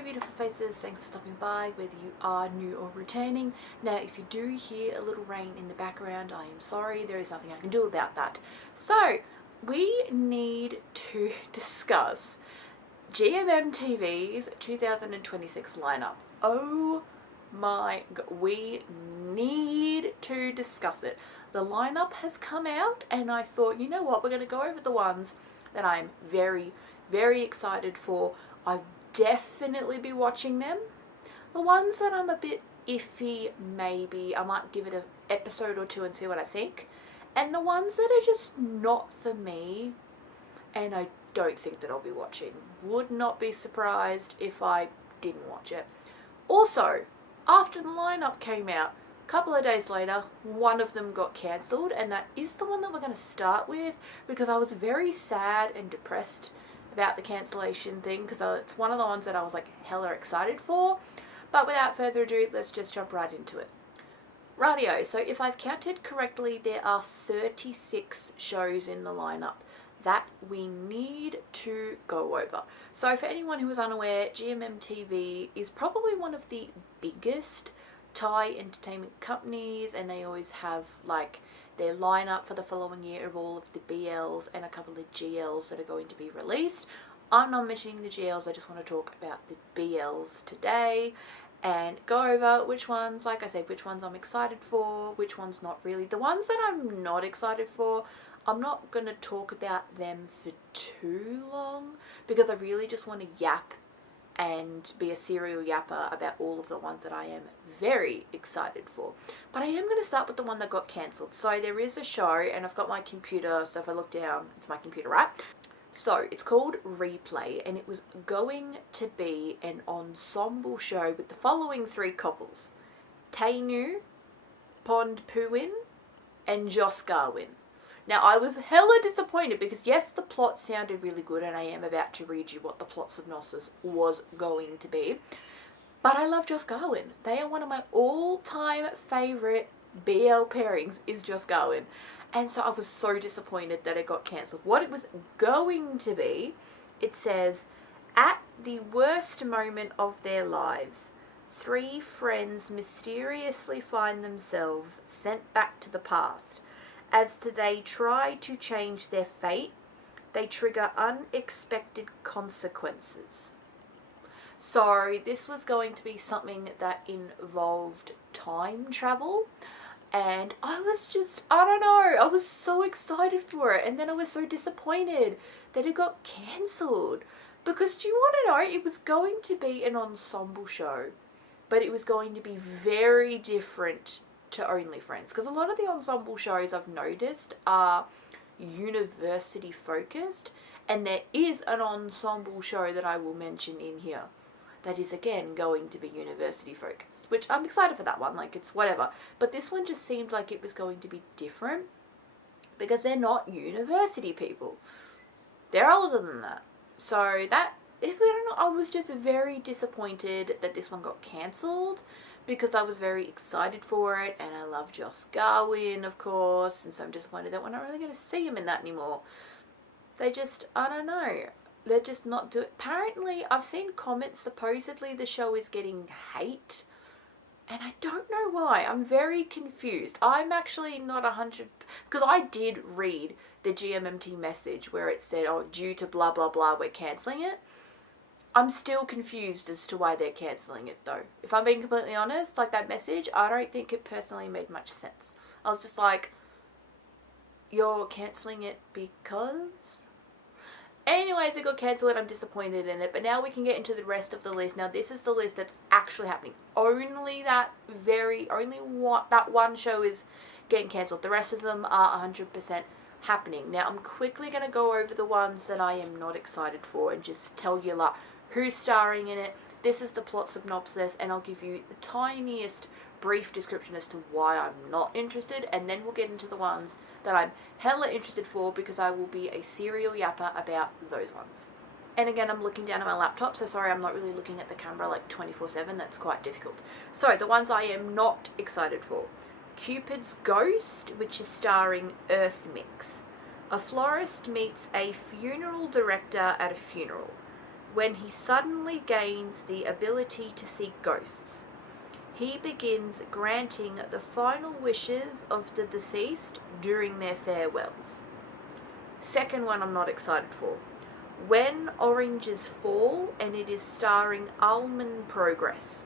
Hello beautiful faces, thanks for stopping by, whether you are new or returning. Now if you do hear a little rain in the background, I am sorry, there is nothing I can do about that. So we need to discuss GMMTV's 2026 lineup. Oh my god, we need to discuss it. The lineup has come out and I thought, you know what, we're going to go over the ones that I'm very excited for. I'll definitely be watching them. The ones that I'm a bit iffy, maybe I might give it an episode or two and see what I think. And the ones that are just not for me, and I don't think that I'll be watching. Would not be surprised if I didn't watch it. Also, after the lineup came out, a couple of days later, one of them got cancelled, and that is the one that we're going to start with, because I was very sad and depressed about the cancellation thing, because it's one of the ones that I was like hella excited for. But without further ado, let's just jump right into it. Rightio, so if I've counted correctly, there are 36 shows in the lineup that we need to go over. So for anyone who is unaware, GMMTV is probably one of the biggest Thai entertainment companies, and they always have like their lineup for the following year of all of the BLs and a couple of GLs that are going to be released. I'm not mentioning the GLs, I just want to talk about the BLs today and go over which ones, like I said, which ones I'm excited for, which ones not really. The ones that I'm not excited for, I'm not going to talk about them for too long, because I really just want to yap and be a serial yapper about all of the ones that I am very excited for. But I am going to start with the one that got cancelled. So there is a show, and I've got my computer, so if I look down, it's my computer, right? So it's called Replay, and it was going to be an ensemble show with the following three couples: Tainu, Pond Puin, and Joss Garwin. Now, I was hella disappointed because, yes, the plot sounded really good, and I am about to read you what the plot synopsis was going to be. But I love Joss Garwin. They are one of my all-time favourite BL pairings, is Joss Garwin. And so I was so disappointed that it got cancelled. What it was going to be, it says, at the worst moment of their lives, three friends mysteriously find themselves sent back to the past. As they try to change their fate, they trigger unexpected consequences. So this was going to be something that involved time travel, and I was just, I don't know, I was so excited for it, and then I was so disappointed that it got cancelled. Because do you want to know, it was going to be an ensemble show, but it was going to be very different to Only Friends, because a lot of the ensemble shows I've noticed are university focused, and there is an ensemble show that I will mention in here that is again going to be university focused, which I'm excited for that one, like it's whatever. But this one just seemed like it was going to be different because they're not university people, they're older than that. So that, if we don't know, I was just very disappointed that this one got cancelled, because I was very excited for it, and I love Joss Garwin, of course, and so I'm disappointed that we're not really going to see him in that anymore. They just, I don't know, they're just not doing. Apparently, I've seen comments, supposedly the show is getting hate, and I don't know why. I'm very confused. I'm actually not 100, because I did read the GMMT message where it said, oh, due to blah blah blah, we're cancelling it. I'm still confused as to why they're cancelling it though. If I'm being completely honest, like that message, I don't think it personally made much sense. I was just like, you're cancelling it because? Anyways, it got cancelled and I'm disappointed in it. But now we can get into the rest of the list. Now this is the list that's actually happening. Only that one show is getting cancelled. The rest of them are 100% happening. Now I'm quickly going to go over the ones that I am not excited for and just tell you like who's starring in it. This is the plot synopsis, and I'll give you the tiniest brief description as to why I'm not interested, and then we'll get into the ones that I'm hella interested for, because I will be a serial yapper about those ones. And again, I'm looking down at my laptop, so sorry I'm not really looking at the camera like 24/7, that's quite difficult. So the ones I am not excited for: Cupid's Ghost, which is starring Earth Mix. A florist meets a funeral director at a funeral. when he suddenly gains the ability to see ghosts. He begins granting the final wishes of the deceased during their farewells. Second one I'm not excited for. When Oranges Fall, and it is starring Almond Progress.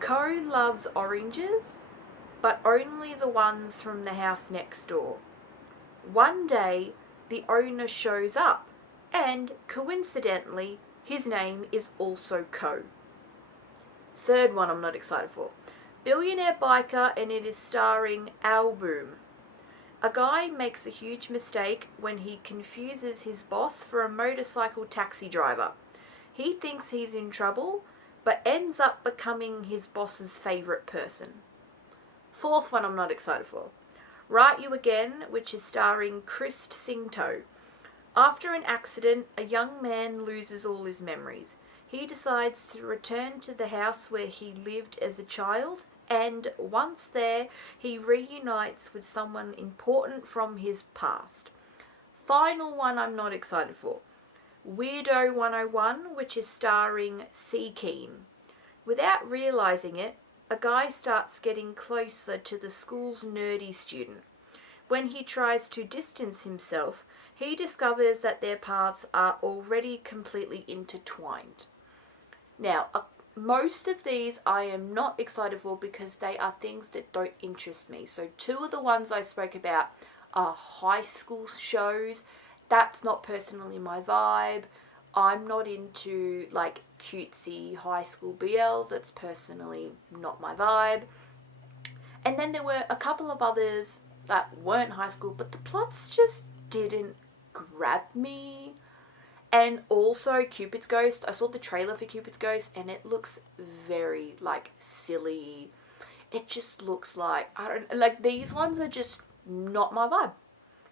Co loves oranges, but only the ones from the house next door. One day, the owner shows up, and coincidentally, his name is also Co. Third one I'm not excited for. Billionaire Biker, and it is starring Al Boom. A guy makes a huge mistake when he confuses his boss for a motorcycle taxi driver. He thinks he's in trouble, but ends up becoming his boss's favourite person. Fourth one I'm not excited for. Right You Again, which is starring Chris Singto. After an accident, a young man loses all his memories. He decides to return to the house where he lived as a child, and once there, he reunites with someone important from his past. Final one I'm not excited for. Weirdo 101, which is starring C. Keen. Without realising it, a guy starts getting closer to the school's nerdy student. When he tries to distance himself, he discovers that their paths are already completely intertwined. Now, most of these I am not excited for because they are things that don't interest me. So 2 of the ones I spoke about are high school shows. That's not personally my vibe. I'm not into like cutesy high school BLs. That's personally not my vibe. And then there were a couple of others that weren't high school, but the plots just didn't grab me. And also Cupid's Ghost. I saw the trailer for Cupid's Ghost and it looks very like silly. It just looks like, these ones are just not my vibe.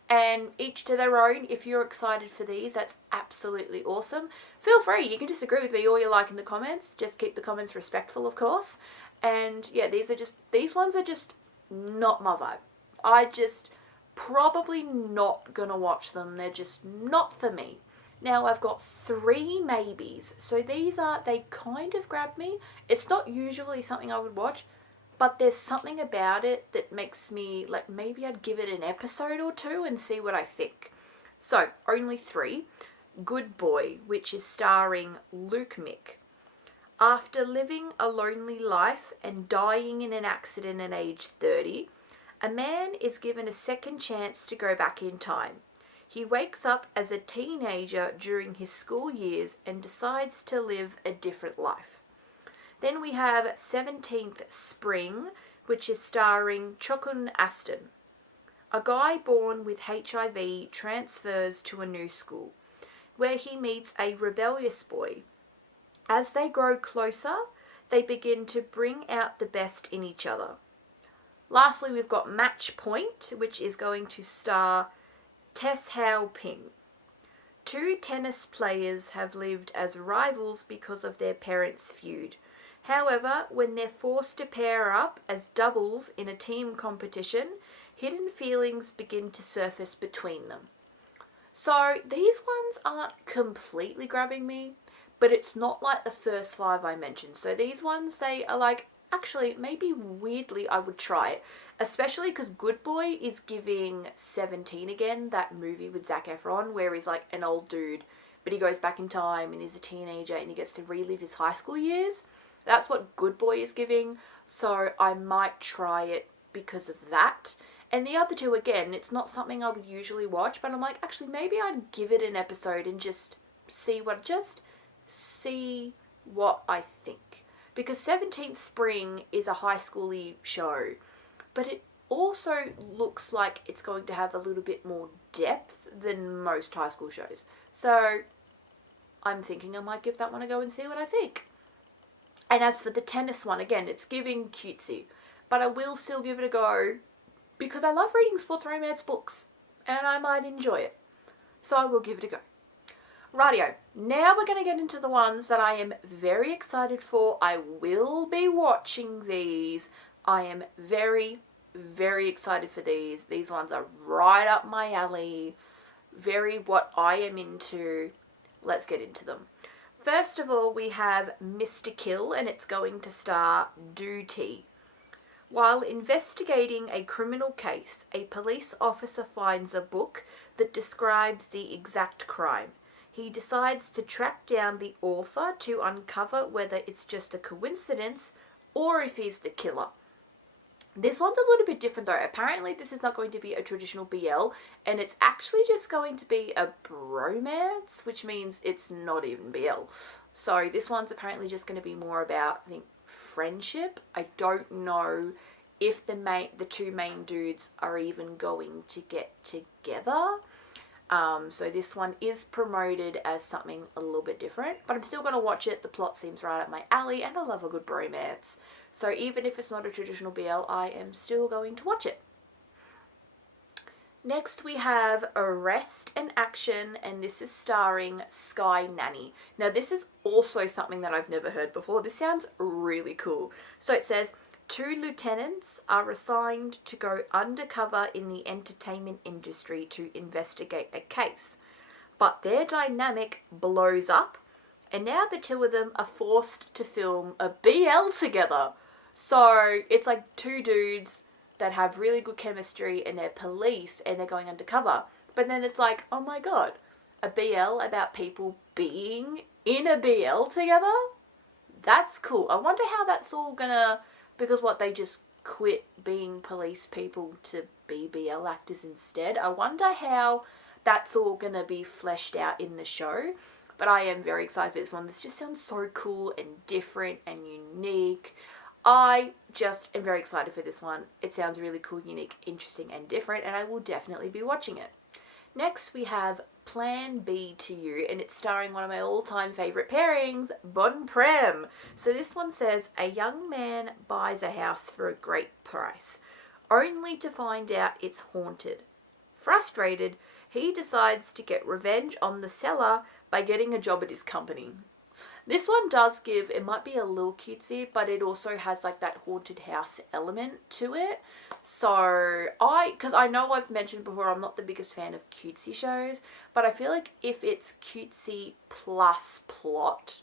And each to their own. If you're excited for these, that's absolutely awesome. Feel free, you can disagree with me all you like in the comments. Just keep the comments respectful, of course. And yeah, these ones are just not my vibe. I just probably not gonna watch them. They're just not for me. Now I've got 3 maybes. So they kind of grab me. It's not usually something I would watch, but there's something about it that makes me, like, maybe I'd give it an episode or 2 and see what I think. So, only 3. Good Boy, which is starring Luke Mick. After living a lonely life and dying in an accident at age 30, a man is given a second chance to go back in time. He wakes up as a teenager during his school years and decides to live a different life. Then we have 17th Spring, which is starring Chokun Aston. A guy born with HIV transfers to a new school, where he meets a rebellious boy. As they grow closer, they begin to bring out the best in each other. Lastly, we've got Match Point, which is going to star Tess Hao Ping. 2 tennis players have lived as rivals because of their parents' feud. However, when they're forced to pair up as doubles in a team competition, hidden feelings begin to surface between them. So these ones aren't completely grabbing me, but it's not like the first 5 I mentioned. So these ones, they are like, actually, maybe weirdly I would try it. Especially because Good Boy is giving 17 again, that movie with Zac Efron, where he's like an old dude, but he goes back in time and he's a teenager and he gets to relive his high school years. That's what Good Boy is giving, so I might try it because of that. And the other 2, again, it's not something I would usually watch, but I'm like, actually, maybe I'd give it an episode and just see what I think. Because 17th Spring is a high school-y show, but it also looks like it's going to have a little bit more depth than most high school shows. So I'm thinking I might give that one a go and see what I think. And as for the tennis one, again, it's giving cutesy, but I will still give it a go because I love reading sports romance books and I might enjoy it. So I will give it a go. Rightio, now we're going to get into the ones that I am very excited for. I will be watching these. I am very, very excited for these. These ones are right up my alley. Very what I am into. Let's get into them. First of all, we have Mr. Kill, and it's going to star Duty. While investigating a criminal case, a police officer finds a book that describes the exact crime. He decides to track down the author to uncover whether it's just a coincidence or if he's the killer. This one's a little bit different though. Apparently this is not going to be a traditional BL, and it's actually just going to be a bromance, which means it's not even BL. So this one's apparently just going to be more about, I think, friendship. I don't know if the two main dudes are even going to get together. So this one is promoted as something a little bit different, but I'm still going to watch it. The plot seems right up my alley, and I love a good bromance. So even if it's not a traditional BL, I am still going to watch it. Next we have Arrest and Action, and this is starring Sky Nanny. Now this is also something that I've never heard before. This sounds really cool. So it says, 2 lieutenants are assigned to go undercover in the entertainment industry to investigate a case. But their dynamic blows up, and now the two of them are forced to film a BL together. So it's like 2 dudes that have really good chemistry, and they're police and they're going undercover. But then it's like, oh my god, a BL about people being in a BL together? That's cool. I wonder how that's all gonna... Because what, they just quit being police people to be BL actors instead? I wonder how that's all going to be fleshed out in the show. But I am very excited for this one. This just sounds so cool and different and unique. I just am very excited for this one. It sounds really cool, unique, interesting and different, and I will definitely be watching it. Next we have Plan B to You, and it's starring one of my all-time favourite pairings, Bon Prem. So this one says, a young man buys a house for a great price, only to find out it's haunted. Frustrated, he decides to get revenge on the seller by getting a job at his company. This one does give, it might be a little cutesy, but it also has like that haunted house element to it. So because I know I've mentioned before, I'm not the biggest fan of cutesy shows, but I feel like if it's cutesy plus plot,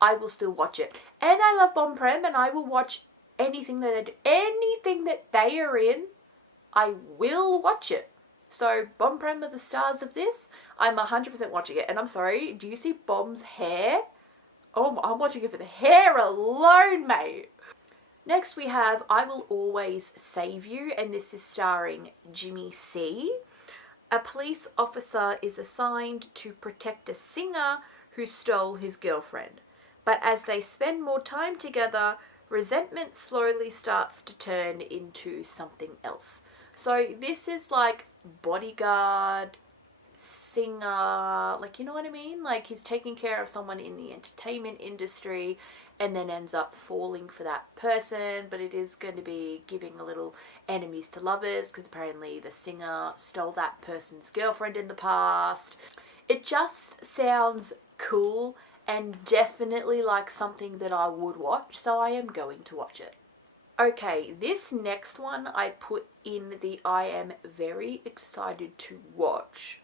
I will still watch it. And I love Bon Prem, and I will watch anything that they do. Anything that they are in, I will watch it. So Bon Prem are the stars of this. I'm 100% watching it. And I'm sorry, do you see Bom's hair? Oh, I'm watching it for the hair alone, mate. Next we have I Will Always Save You, and this is starring Jimmy C. A police officer is assigned to protect a singer who stole his girlfriend. But as they spend more time together, resentment slowly starts to turn into something else. So this is like bodyguard, singer, like, you know what I mean? Like, he's taking care of someone in the entertainment industry and then ends up falling for that person, but it is going to be giving a little enemies to lovers because apparently the singer stole that person's girlfriend in the past. It just sounds cool and definitely like something that I would watch, so I am going to watch it. Okay, this next one I put in the I am very excited to watch.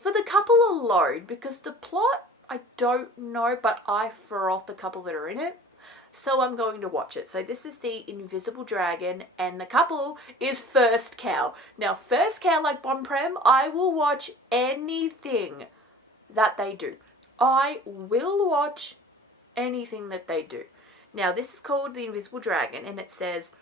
For the couple alone, because the plot, I don't know, but I froth the couple that are in it, so I'm going to watch it. So this is The Invisible Dragon, and the couple is First Cow. Now, First Cow, like Bon Prem, I will watch anything that they do. I will watch anything that they do. Now, this is called The Invisible Dragon, and it says,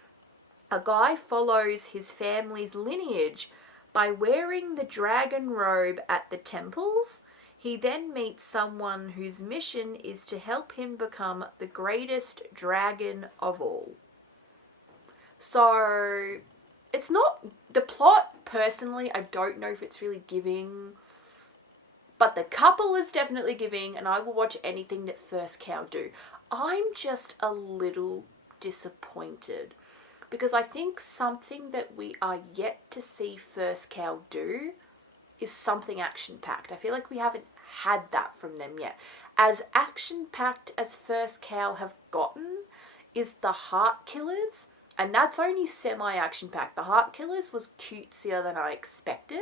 a guy follows his family's lineage by wearing the dragon robe at the temples. He then meets someone whose mission is to help him become the greatest dragon of all. So, it's not... The plot, personally, I don't know if it's really giving... But the couple is definitely giving, and I will watch anything that First Cow do. I'm just a little disappointed, because I think something that we are yet to see First Cow do is something action-packed. I feel like we haven't had that from them yet. As action-packed as First Cow have gotten is the Heart Killers, and that's only semi-action-packed. The Heart Killers was cutesier than I expected.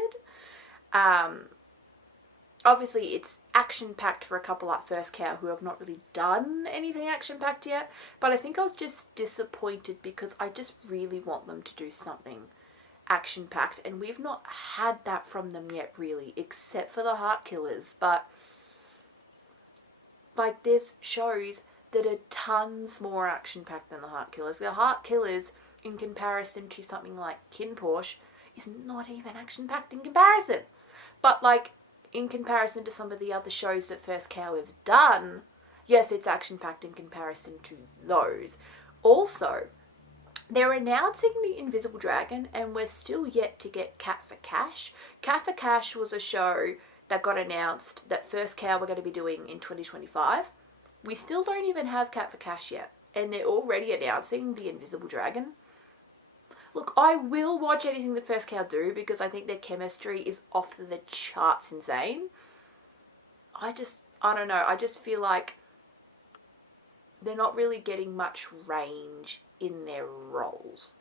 obviously it's action-packed for a couple like First Cow who have not really done anything action-packed yet, but I think I was just disappointed because I just really want them to do something action-packed, and we've not had that from them yet really, except for the Heart Killers. But like, there's shows that are tons more action-packed than the Heart Killers. The Heart Killers, in comparison to something like Kin Porsche, is not even action-packed in comparison. But like, in comparison to some of the other shows that First Cow have done, yes, it's action-packed in comparison to those. Also, they're announcing the Invisible Dragon, and we're still yet to get Cat for Cash. Cat for Cash was a show that got announced that First Cow were going to be doing in 2025. We still don't even have Cat for Cash yet, and they're already announcing the Invisible Dragon. Look, I will watch anything that First Cow do because I think their chemistry is off the charts insane. I don't know, I just feel like they're not really getting much range in their roles.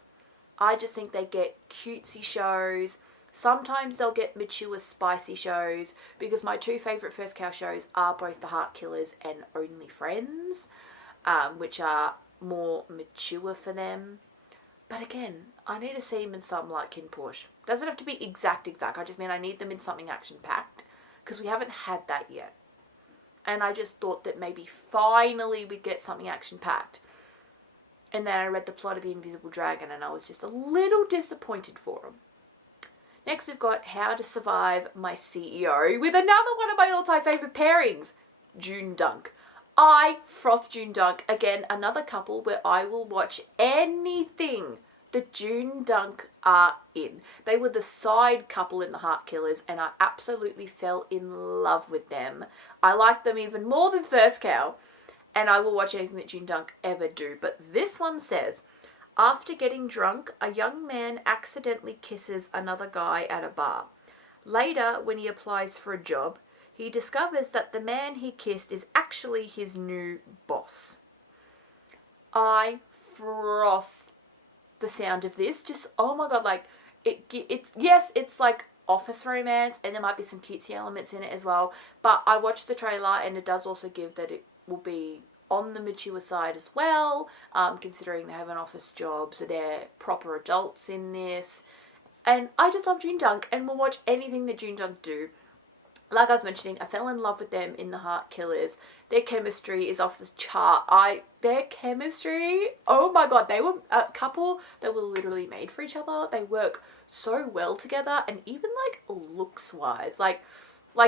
I just think they get cutesy shows. Sometimes they'll get mature, spicy shows, because my two favourite First Cow shows are both The Heart Killers and Only Friends, which are more mature for them. But again, I need to see them in something like Kin Porsche. Doesn't have to be exact. I just mean I need them in something action-packed, because we haven't had that yet. And I just thought that maybe finally we'd get something action-packed. And then I read the plot of the Invisible Dragon and I was just a little disappointed for them. Next we've got How to Survive My CEO with another one of my all-time favourite pairings, June Dunk. I froth June Dunk. Again, another couple where I will watch anything that June Dunk are in. They were the side couple in The Heart Killers and I absolutely fell in love with them. I like them even more than First Cow, and I will watch anything that June Dunk ever do. But this one says, after getting drunk, a young man accidentally kisses another guy at a bar. Later, when he applies for a job, he discovers that the man he kissed is actually his new boss. I froth the sound of this. Just, oh my god, like, it's like office romance, and there might be some cutesy elements in it as well, but I watched the trailer and it does also give that it will be on the mature side as well, considering they have an office job, so they're proper adults in this. And I just love June Dunk, and we'll watch anything that June Dunk do. Like I was mentioning, I fell in love with them in The Heart Killers. Their chemistry is off the chart. Their chemistry, oh my god, they were a couple that were literally made for each other. They work so well together, and even like looks wise, like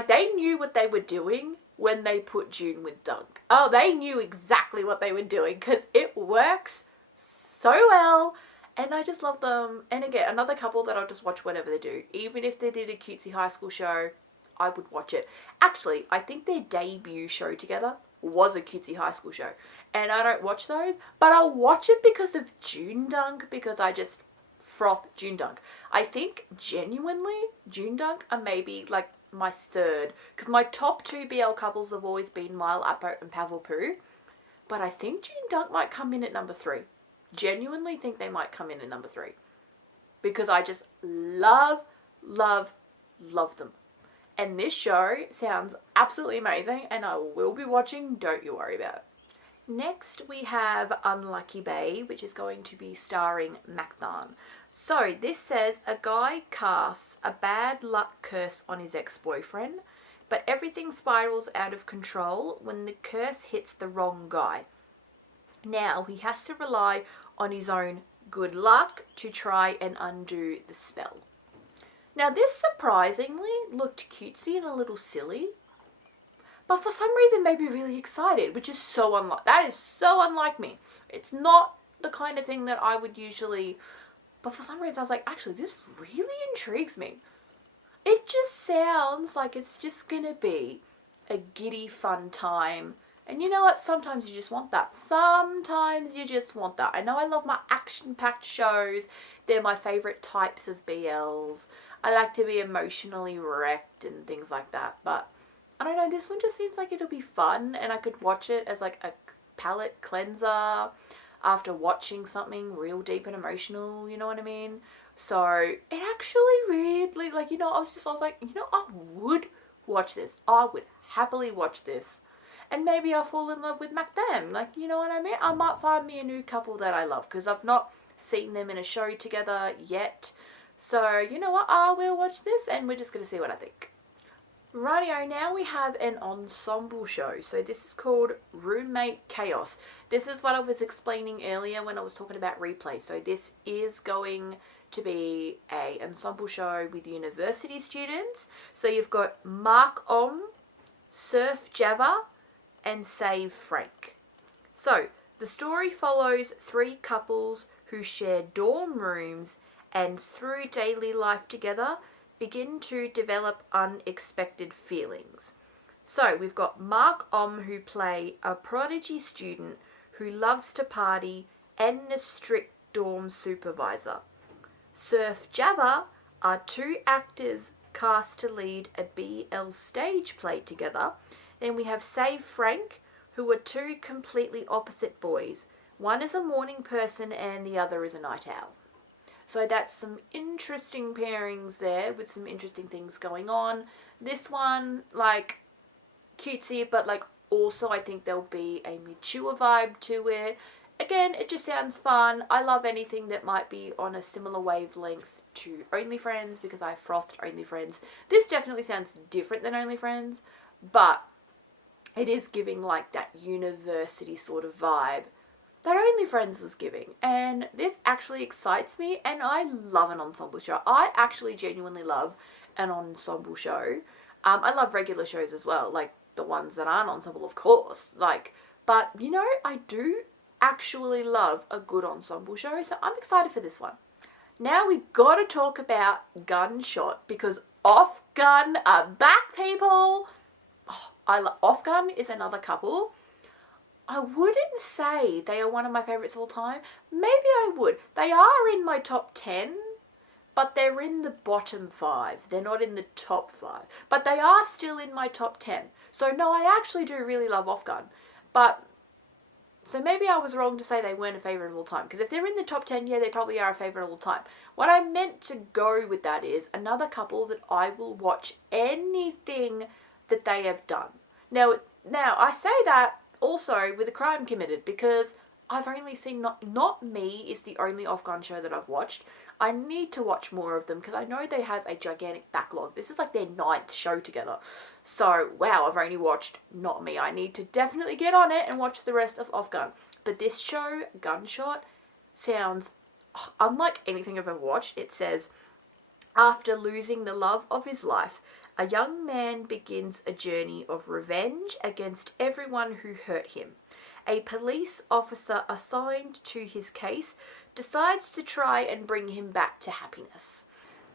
they knew what they were doing when they put June with Dunk. Oh, they knew exactly what they were doing, because it works so well. And I just love them. And again, another couple that I'll just watch whatever they do. Even if they did a cutesy high school show, I would watch it. Actually, I think their debut show together was a cutesy high school show. And I don't watch those, but I'll watch it because of June Dunk, because I just froth June Dunk. I think genuinely June Dunk are maybe like my third, because my top two BL couples have always been Mile Appo and Pavel Poo, but I think June Dunk might come in at number 3. Genuinely think they might come in at number 3, because I just love them. And this show sounds absolutely amazing, and I will be watching, don't you worry about it. Next we have Unlucky Bay, which is going to be starring Macdan. So this says a guy casts a bad luck curse on his ex-boyfriend, but everything spirals out of control when the curse hits the wrong guy. Now he has to rely on his own good luck to try and undo the spell. Now this surprisingly looked cutesy and a little silly, but for some reason made me really excited, which is so unlike, that is so unlike me. It's not the kind of thing that I would usually, but for some reason I was like, actually this really intrigues me. It just sounds like it's just gonna be a giddy fun time. And you know what, sometimes you just want that. Sometimes you just want that. I know I love my action-packed shows. They're my favourite types of BLs. I like to be emotionally wrecked and things like that. But I don't know, this one just seems like it'll be fun, and I could watch it as like a palate cleanser after watching something real deep and emotional, you know what I mean? So it actually really, like, you know, I was like, you know, I would watch this. I would happily watch this. And maybe I'll fall in love with MacDam. Like, you know what I mean? I might find me a new couple that I love, because I've not seen them in a show together yet. So, you know what? I will watch this and we're just going to see what I think. Rightio, now we have an ensemble show. So this is called Roommate Chaos. This is what I was explaining earlier when I was talking about replay. So this is going to be a ensemble show with university students. So you've got Mark Om, Surf Java, and Save Frank. So the story follows three couples who share dorm rooms and through daily life together begin to develop unexpected feelings. So we've got Mark Om, who play a prodigy student who loves to party and the strict dorm supervisor. Surf Java are two actors cast to lead a BL stage play together. Then we have Save Frank, who are two completely opposite boys. One is a morning person and the other is a night owl. So that's some interesting pairings there with some interesting things going on. This one, like, cutesy, but like also I think there'll be a mature vibe to it. Again, it just sounds fun. I love anything that might be on a similar wavelength to OnlyFriends, because I frothed OnlyFriends. This definitely sounds different than OnlyFriends, but it is giving like that university sort of vibe that OnlyFriends was giving, and this actually excites me, and I love an ensemble show. I actually genuinely love an ensemble show. I love regular shows as well, like the ones that aren't ensemble, of course, like, but you know, I do actually love a good ensemble show, so I'm excited for this one. Now we gotta talk about Gunshot, because Off Gun are back, people. Off Gun is another couple. I wouldn't say they are one of my favourites of all time. Maybe I would. They are in my top 10, but they're in the bottom 5. They're not in the top 5. But they are still in my top 10. So no, I actually do really love Off Gun. But, so maybe I was wrong to say they weren't a favourite of all time. Because if they're in the top 10, yeah, they probably are a favourite of all time. What I meant to go with that is another couple that I will watch anything that they have done. Now I say that also with a crime committed, because I've only seen Not Me is the only Off-Gun show that I've watched. I need to watch more of them because I know they have a gigantic backlog. This is like their 9th show together. So, wow, I've only watched Not Me. I need to definitely get on it and watch the rest of Off-Gun. But this show, Gunshot, sounds unlike anything I've ever watched. It says, after losing the love of his life, a young man begins a journey of revenge against everyone who hurt him. A police officer assigned to his case decides to try and bring him back to happiness.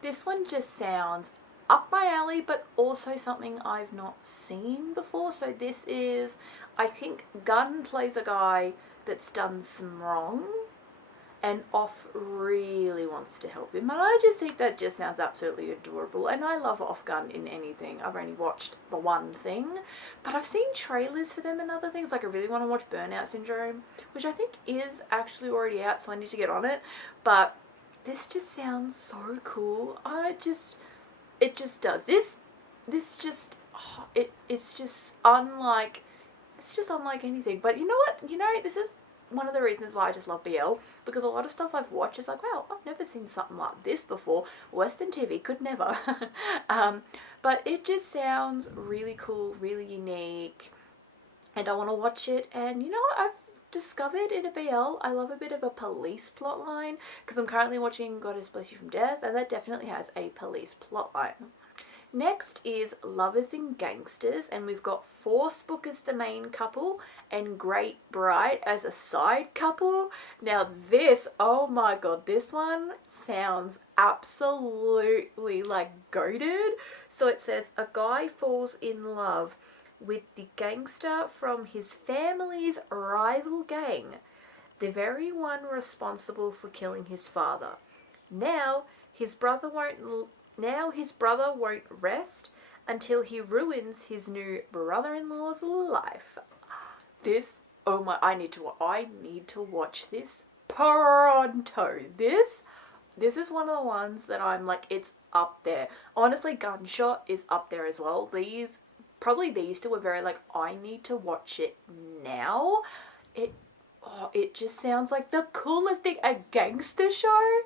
This one just sounds up my alley, but also something I've not seen before. So this is, I think Gunn plays a guy that's done some wrong, and Off really wants to help him. And I just think that just sounds absolutely adorable. And I love Off Gun in anything. I've only watched the one thing, but I've seen trailers for them and other things. Like I really want to watch Burnout Syndrome, which I think is actually already out, so I need to get on it. But this just sounds so cool. It just does. It's just unlike anything. But you know what? You know, this is one of the reasons why I just love BL, because a lot of stuff I've watched is like, wow, I've never seen something like this before. Western TV could never. But it just sounds really cool, really unique, and I want to watch it. And you know what I've discovered in a BL? I love a bit of a police plotline, because I'm currently watching Goddess Bless You from Death, and that definitely has a police plotline. Next is Lovers and Gangsters, and we've got Forcebook as the main couple and Great Bright as a side couple. Now this, oh my god, this one sounds absolutely like goated. So it says, a guy falls in love with the gangster from his family's rival gang, the very one responsible for killing his father. Now his brother won't rest until he ruins his new brother-in-law's life. This, oh my, I need to watch this pronto. This is one of the ones that I'm like, it's up there. Honestly, Gunshot is up there as well. Probably these two are very like, I need to watch it now. It just sounds like the coolest thing. A gangster show?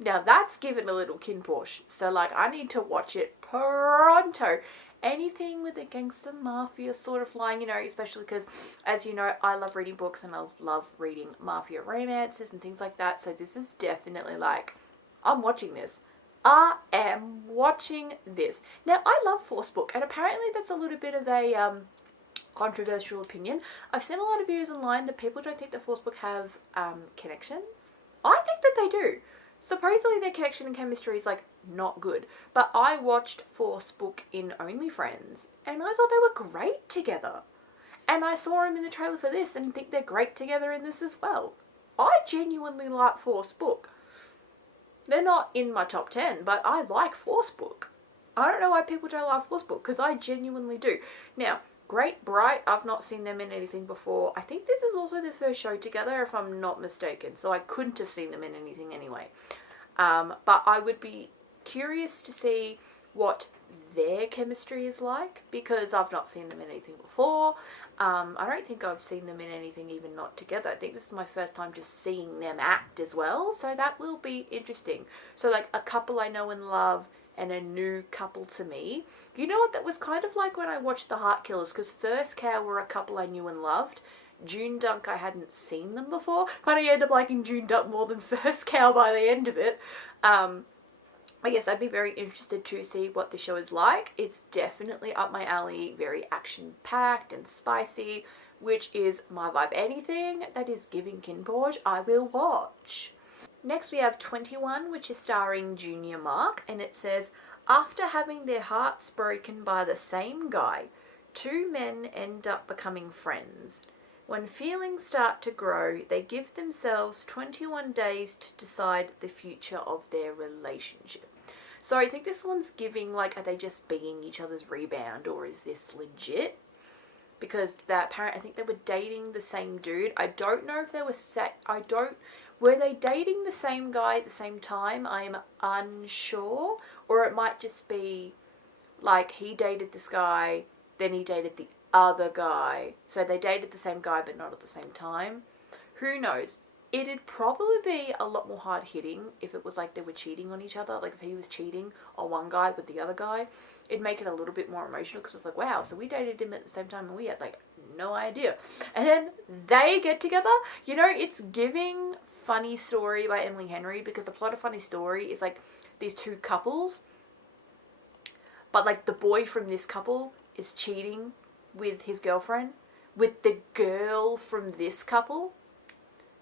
Now that's given a little kin push. So like, I need to watch it pronto. Anything with a gangster mafia sort of line, you know, especially because, as you know, I love reading books and I love reading mafia romances and things like that. So this is definitely like, I'm watching this. I am watching this. Now, I love Force Book, and apparently that's a little bit of a controversial opinion. I've seen a lot of videos online that people don't think that Force Book have connection. I think that they do. Supposedly their connection and chemistry is like not good, but I watched Force Book in Only Friends and I thought they were great together, and I saw them in the trailer for this and think they're great together in this as well. I genuinely like Force Book. They're not in my top 10, but I like Force Book. I don't know why people don't like Force Book, because I genuinely do. Now, Great Bright, I've not seen them in anything before. I think this is also their first show together, if I'm not mistaken, so I couldn't have seen them in anything anyway. But I would be curious to see what their chemistry is like, because I've not seen them in anything before. I don't think I've seen them in anything even not together. I think this is my first time just seeing them act as well, so that will be interesting. So like a couple I know and love and a new couple to me. You know what that was kind of like when I watched The Heart Killers, because First Cow were a couple I knew and loved. June Dunk, I hadn't seen them before, but I ended up liking June Dunk more than First Cow by the end of it. I guess I'd be very interested to see what the show is like. It's definitely up my alley, very action-packed and spicy, which is my vibe. Anything that is giving Kinporge, I will watch. Next we have 21, which is starring Junior Mark, and it says, after having their hearts broken by the same guy, two men end up becoming friends. When feelings start to grow, they give themselves 21 days to decide the future of their relationship. So I think this one's giving, like, are they just being each other's rebound, or is this legit? Because that parent, I think they were dating the same dude. I don't know if they were were they dating the same guy at the same time? I am unsure. Or it might just be like he dated this guy, then he dated the other guy. So they dated the same guy but not at the same time. Who knows? It'd probably be a lot more hard hitting if it was like they were cheating on each other. Like if he was cheating on one guy with the other guy, it'd make it a little bit more emotional, because it's like, wow, so we dated him at the same time and we had like no idea. And then they get together. You know, it's giving Funny Story by Emily Henry, because the plot of Funny Story is like these two couples, but like the boy from this couple is cheating with his girlfriend with the girl from this couple.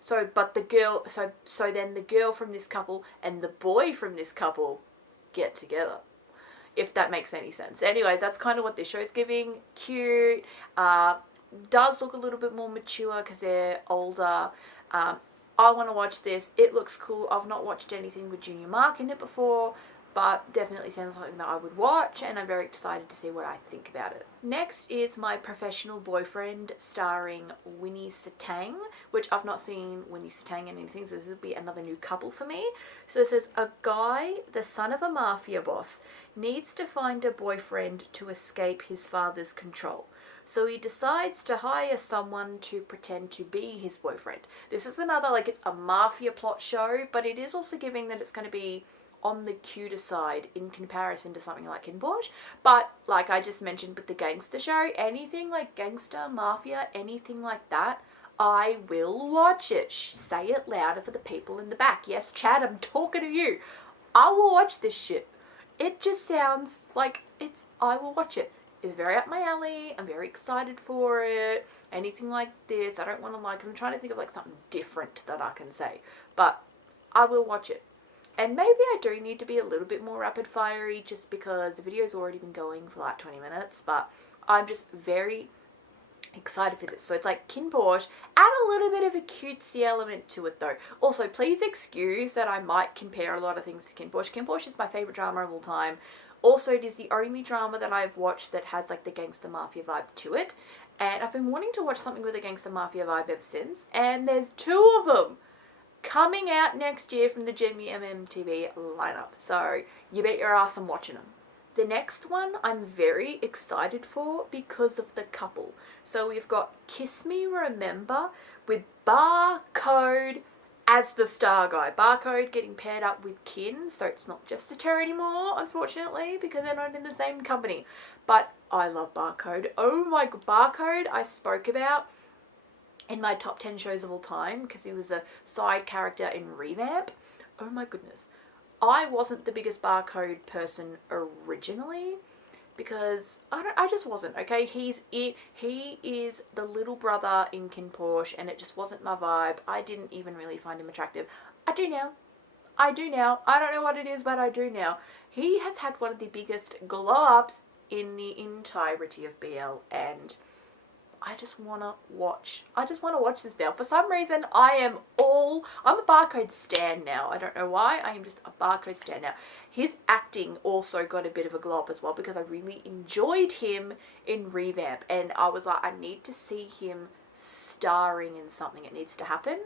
So then the girl from this couple and the boy from this couple get together, if that makes any sense. Anyways, that's kind of what this show's giving. Cute. Does look a little bit more mature because they're older. I want to watch this. It looks cool. I've not watched anything with Junior Mark in it before, but definitely sounds like something that I would watch, and I'm very excited to see what I think about it. Next is My Professional Boyfriend, starring Winnie Satang, which I've not seen Winnie Satang in anything, so this will be another new couple for me. So it says, a guy, the son of a mafia boss, needs to find a boyfriend to escape his father's control. So he decides to hire someone to pretend to be his boyfriend. This is another, like, it's a mafia plot show, but it is also giving that it's going to be on the cuter side in comparison to something like Kinporge. But like I just mentioned with the gangster show, anything like gangster, mafia, anything like that, I will watch it. Say it louder for the people in the back. Yes, Chad, I'm talking to you. I will watch this shit. It just sounds like I will watch it. It's very up my alley. I'm very excited for it. Anything like this, I don't want to like, I'm trying to think of like something different that I can say, but I will watch it. And maybe I do need to be a little bit more rapid fiery, just because the video's already been going for like 20 minutes, but I'm just very excited for this. So it's like Kinporge, add a little bit of a cutesy element to it though. Also, please excuse that I might compare a lot of things to Kinporge. Kinporge is my favourite drama of all time. Also, it is the only drama that I've watched that has like the gangster mafia vibe to it. And I've been wanting to watch something with a gangster mafia vibe ever since, and there's two of them. coming out next year from the GMMTV lineup. So you bet your ass I'm watching them. The next one I'm very excited for because of the couple. So we've got Kiss Me Remember with Barcode as the star guy. Barcode getting paired up with Kin, so it's not just a Terror anymore, unfortunately, because they're not in the same company. But I love Barcode. Oh my god, Barcode I spoke about in my top 10 shows of all time because he was a side character in Revamp. Oh my goodness. I wasn't the biggest Barcode person originally because I just wasn't, okay? He is the little brother in Kin Porsche and it just wasn't my vibe. I didn't even really find him attractive. I do now. I don't know what it is, but I do now. He has had one of the biggest glow-ups in the entirety of BL, and I just want to watch this now. For some reason, I'm a Barcode stan now. I don't know why. I am just a Barcode stan now. His acting also got a bit of a glow up as well because I really enjoyed him in Revamp. And I was like, I need to see him starring in something. It needs to happen.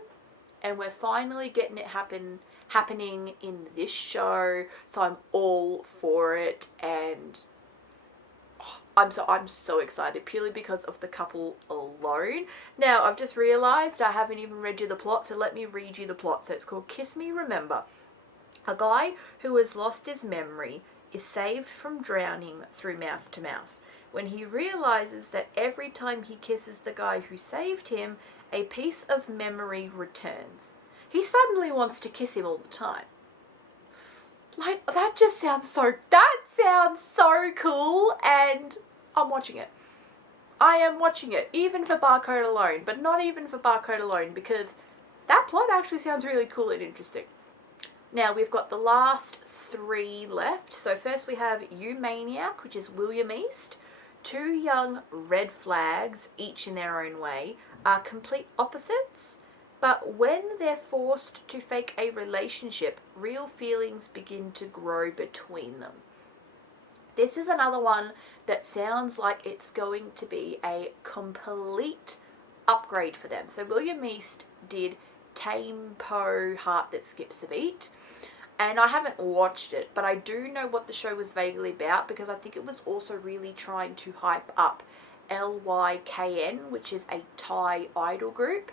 And we're finally getting it happening in this show. So I'm all for it. And I'm so excited purely because of the couple alone. Now, I've just realised I haven't even read you the plot, so let me read you the plot. So it's called Kiss Me Remember. A guy who has lost his memory is saved from drowning through mouth to mouth. When he realises that every time he kisses the guy who saved him, a piece of memory returns. He suddenly wants to kiss him all the time. Like, that sounds so cool, and I'm watching it. I am watching it, even for Barcode alone, but not even for Barcode alone, because that plot actually sounds really cool and interesting. Now, we've got the last 3 left. So first we have You Maniac, which is William East. 2 young red flags, each in their own way, are complete opposites. But when they're forced to fake a relationship, real feelings begin to grow between them. This is another one that sounds like it's going to be a complete upgrade for them. So William East did Tame Po, Heart That Skips a Beat. And I haven't watched it, but I do know what the show was vaguely about because I think it was also really trying to hype up LYKN, which is a Thai idol group.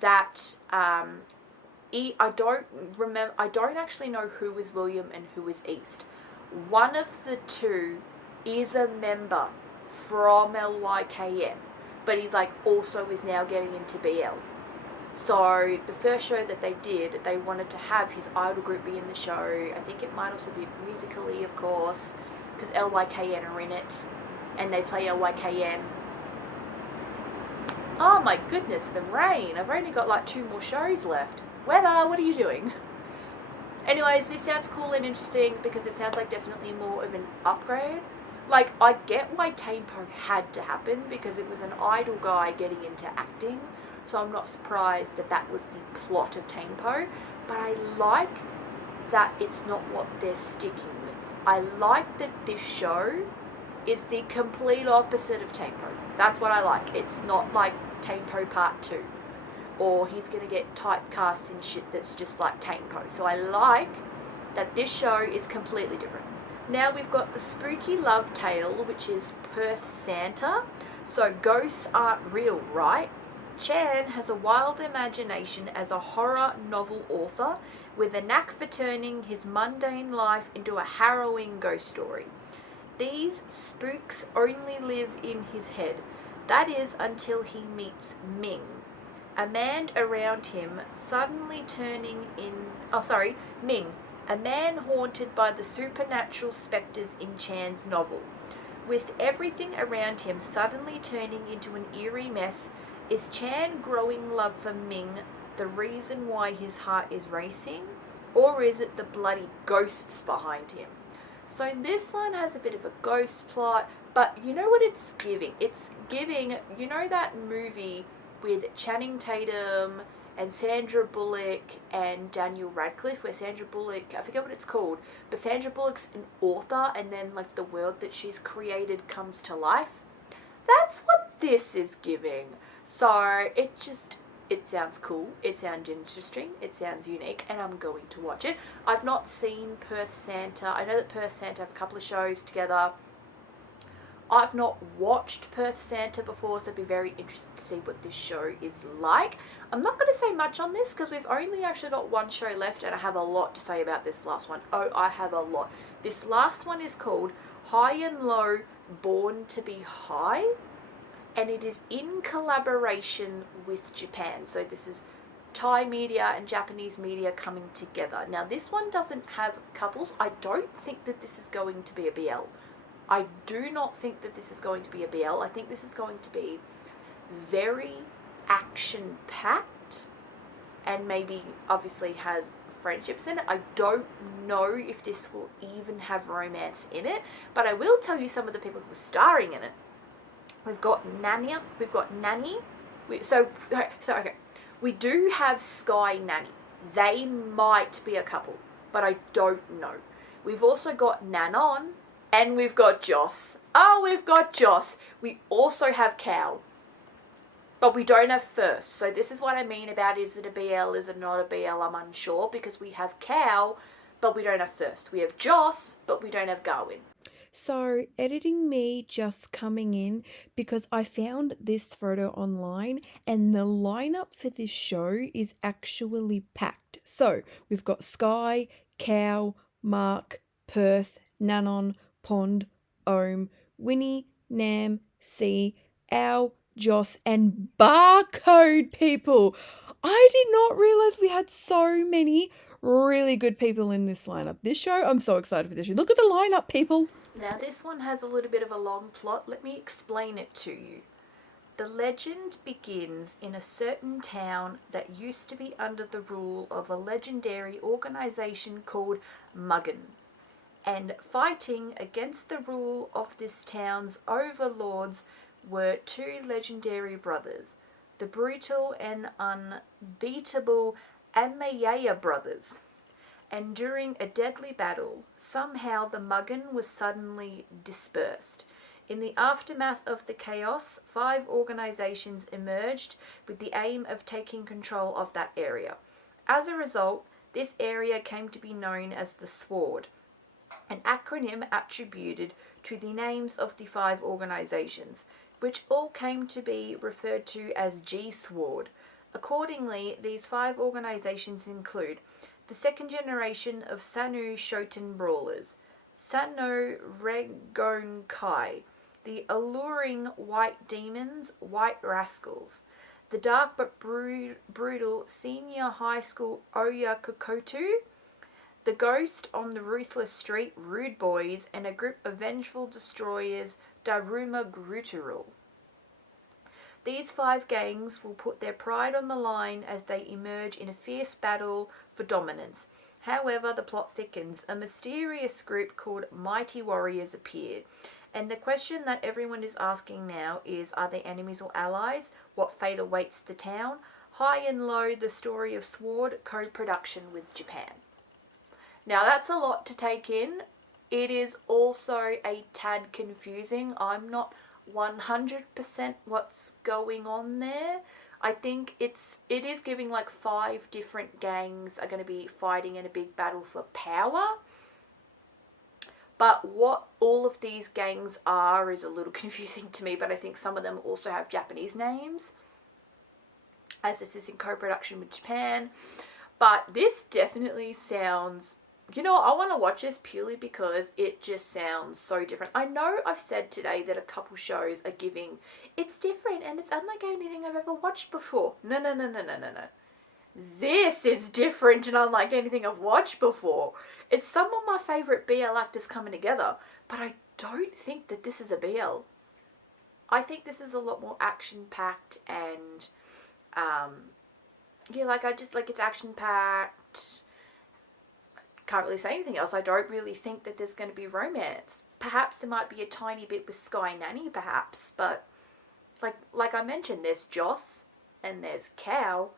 That I don't actually know who is William and who is East. One of the two is a member from LYKN, but he's also is now getting into BL. So the first show that they did, they wanted to have his idol group be in the show. I think it might also be musically, of course, because LYKN are in it and they play LYKN. Oh my goodness, the rain. I've only got 2 more shows left. Weather, what are you doing? Anyways, this sounds cool and interesting because it sounds like definitely more of an upgrade. I get why Tame Po had to happen because it was an idol guy getting into acting. So I'm not surprised that that was the plot of Tame Po. But I like that it's not what they're sticking with. I like that this show is the complete opposite of Tame Po. That's what I like. It's not like Tame Po Part 2. Or he's going to get typecast in shit that's just like Tame Po. So I like that this show is completely different. Now we've got the spooky love tale, which is Perth Santa. So ghosts aren't real, right? Chan has a wild imagination as a horror novel author with a knack for turning his mundane life into a harrowing ghost story. These spooks only live in his head. That is until he meets Ming, a man around him suddenly Ming, a man haunted by the supernatural spectres in Chan's novel. With everything around him suddenly turning into an eerie mess, is Chan growing love for Ming the reason why his heart is racing, or is it the bloody ghosts behind him? So this one has a bit of a ghost plot, but you know what it's giving? It's giving, you know that movie with Channing Tatum and Sandra Bullock and Daniel Radcliffe, where Sandra Bullock, I forget what it's called, but Sandra Bullock's an author and then the world that she's created comes to life? That's what this is giving. So it's it sounds cool, it sounds interesting, it sounds unique, and I'm going to watch it. I've not seen Perth Santa. I know that Perth Santa have a couple of shows together. I've not watched Perth Santa before, so I'd be very interested to see what this show is like. I'm not going to say much on this because we've only actually got one show left, and I have a lot to say about this last one. Oh, I have a lot. This last one is called High and Low, Born to be High, and it is in collaboration with Japan. So this is Thai media and Japanese media coming together. Now this one doesn't have couples. I don't think that this is going to be a BL. I do not think that this is going to be a BL. I think this is going to be very action-packed and maybe obviously has friendships in it. I don't know if this will even have romance in it, but I will tell you some of the people who are starring in it. We've got Nanya, we've got Nani. Okay. We do have Sky Nanny. They might be a couple, but I don't know. We've also got Nanon, and we've got Joss. Oh, we've got Joss. We also have Cow. But we don't have First. So this is what I mean about, is it a BL, is it not a BL? I'm unsure, because we have Cow, but we don't have First. We have Joss, but we don't have Garwin. So, editing me just coming in because I found this photo online and the lineup for this show is actually packed. So, we've got Sky, Cow, Mark, Perth, Nanon, Pond, Ohm, Winnie, Nam, C, Ow, Joss, and Barcode people. I did not realize we had so many really good people in this lineup. This show, I'm so excited for this show. Look at the lineup, people. Now this one has a little bit of a long plot. Let me explain it to you. The legend begins in a certain town that used to be under the rule of a legendary organisation called Muggin. And fighting against the rule of this town's overlords were two legendary brothers, the brutal and unbeatable Amayaya brothers. And during a deadly battle, somehow the Muggin was suddenly dispersed. In the aftermath of the chaos, 5 organisations emerged with the aim of taking control of that area. As a result, this area came to be known as the Sword, an acronym attributed to the names of the 5 organisations, which all came to be referred to as G-Sword. Accordingly, these 5 organisations include the second generation of Sanu Shoten brawlers, Sano Regonkai, the alluring white demons, White Rascals, the dark but brutal senior high school Oya Kokotu, the ghost on the ruthless street, Rude Boys, and a group of vengeful destroyers, Daruma Gruturul. These 5 gangs will put their pride on the line as they emerge in a fierce battle for dominance. However, the plot thickens. A mysterious group called Mighty Warriors appear, and the question that everyone is asking now is, are they enemies or allies? What fate awaits the town? High and Low, the story of Sword, co-production with Japan. Now that's a lot to take in. It is also a tad confusing. I'm not 100% what's going on there. I think it is giving like 5 different gangs are going to be fighting in a big battle for power. But what all of these gangs are is a little confusing to me, but I think some of them also have Japanese names, as this is in co-production with Japan. But this definitely sounds, you know, I want to watch this purely because it just sounds so different. I know I've said today that a couple shows are giving, it's different and it's unlike anything I've ever watched before. No. This is different and unlike anything I've watched before. It's some of my favourite BL actors coming together, but I don't think that this is a BL. I think this is a lot more action-packed and, yeah, like, I just, like, it's action-packed. Can't really say anything else. I don't really think that there's going to be romance. Perhaps there might be a tiny bit with Sky Nanny, perhaps, but like I mentioned, there's Joss and there's Cow.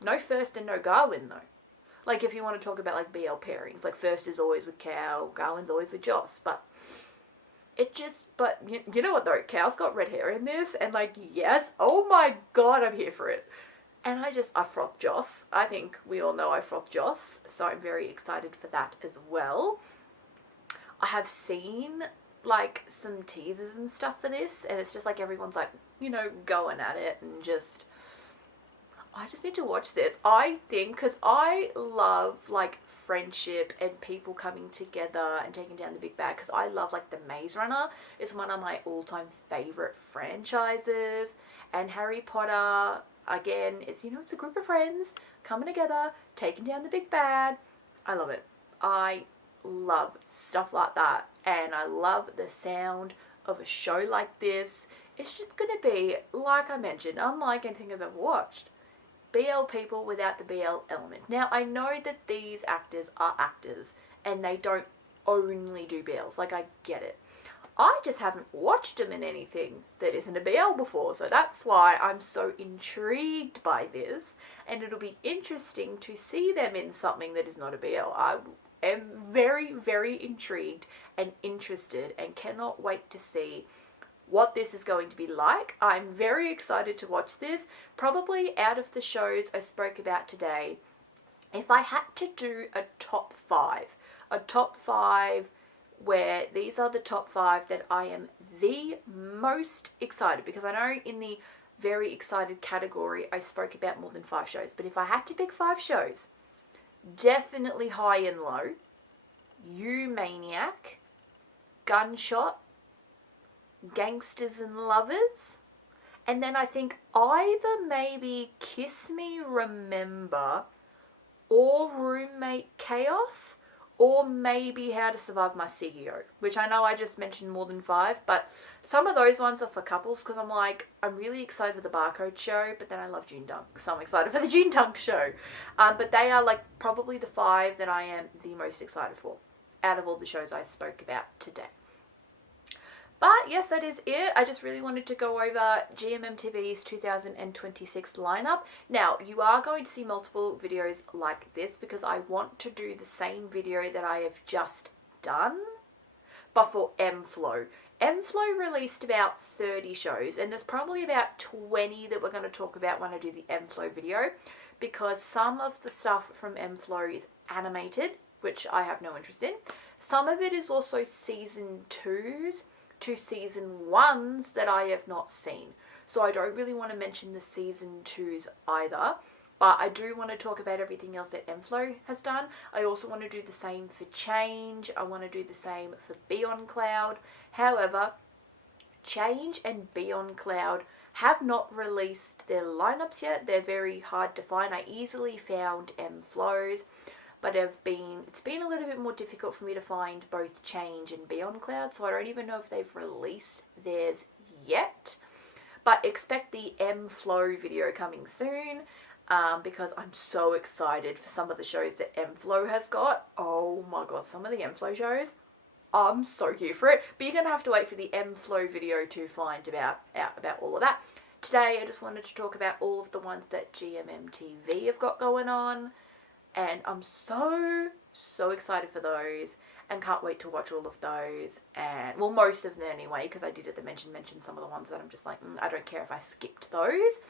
No First and no Garwin, though. Like, if you want to talk about, like, BL pairings, like, First is always with Cow, Garwin's always with Joss, but it just, but you know what, though? Cow's got red hair in this, and, like, yes, oh my god, I'm here for it. And I froth Joss. I think we all know I froth Joss, so I'm very excited for that as well. I have seen like some teasers and stuff for this, and it's just like everyone's like, you know, going at it, and just I just need to watch this. I think, because I love like friendship and people coming together and taking down the big bad, because I love like the Maze Runner is one of my all-time favorite franchises, and Harry Potter again, it's, you know, it's a group of friends coming together, taking down the big bad. I love it. I love stuff like that, and I love the sound of a show like this. It's just gonna be, like I mentioned, unlike anything I've ever watched. BL people without the BL element. Now, I know that these actors are actors and they don't only do BLs. Like, I get it. I just haven't watched them in anything that isn't a BL before, so that's why I'm so intrigued by this, and it'll be interesting to see them in something that is not a BL. I am very, very intrigued and interested and cannot wait to see what this is going to be like. I'm very excited to watch this. Probably out of the shows I spoke about today, if I had to do a top five where these are the top 5 that I am the most excited, because I know in the very excited category I spoke about more than 5 shows, but if I had to pick 5 shows, definitely High and Low, You Maniac, Gunshot, Gangsters and Lovers, and then I think either maybe Kiss Me Remember or Roommate Chaos, or maybe How to Survive My CEO, which I know I just mentioned more than 5, but some of those ones are for couples, because I'm like, I'm really excited for the Barcode show, but then I love June Dunk, so I'm excited for the June Dunk show. But they are like probably the 5 that I am the most excited for out of all the shows I spoke about today. But yes, that is it. I just really wanted to go over GMMTV's 2026 lineup. Now, you are going to see multiple videos like this because I want to do the same video that I have just done, but for M-Flow. M-Flow released about 30 shows, and there's probably about 20 that we're going to talk about when I do the M-Flow video, because some of the stuff from M-Flow is animated, which I have no interest in. Some of it is also season 2s to season 1s that I have not seen. So I don't really want to mention the season 2s either, but I do want to talk about everything else that M-Flow has done. I also want to do the same for Change. I want to do the same for Beyond Cloud. However, Change and Beyond Cloud have not released their lineups yet. They're very hard to find. I easily found M-Flow's, but it's been a little bit more difficult for me to find both Change and Beyond Cloud, so I don't even know if they've released theirs yet. But expect the M-Flow video coming soon, because I'm so excited for some of the shows that M-Flow has got. Oh my god, some of the M-Flow shows, I'm so here for it. But you're going to have to wait for the M-Flow video to find out about all of that. Today I just wanted to talk about all of the ones that GMMTV have got going on, and I'm so excited for those and can't wait to watch all of those, and well, most of them anyway, because I did at the mention some of the ones that I'm just like, I don't care if I skipped those,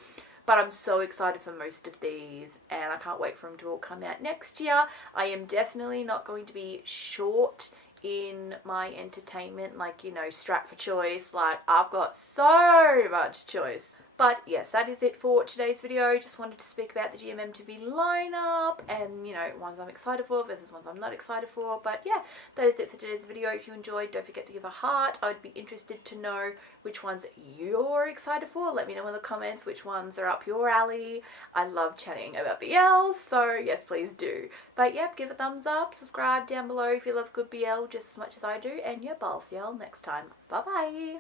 but I'm so excited for most of these, and I can't wait for them to all come out next year. I am definitely not going to be short in my entertainment, like, you know, strap for choice. Like, I've got so much choice. But yes, that is it for today's video. Just wanted to speak about the GMMTV lineup and, you know, ones I'm excited for versus ones I'm not excited for. But yeah, that is it for today's video. If you enjoyed, don't forget to give a heart. I would be interested to know which ones you're excited for. Let me know in the comments which ones are up your alley. I love chatting about BL, so yes, please do. But yep, give a thumbs up, subscribe down below if you love good BL just as much as I do. And yep, I'll see y'all next time. Bye bye.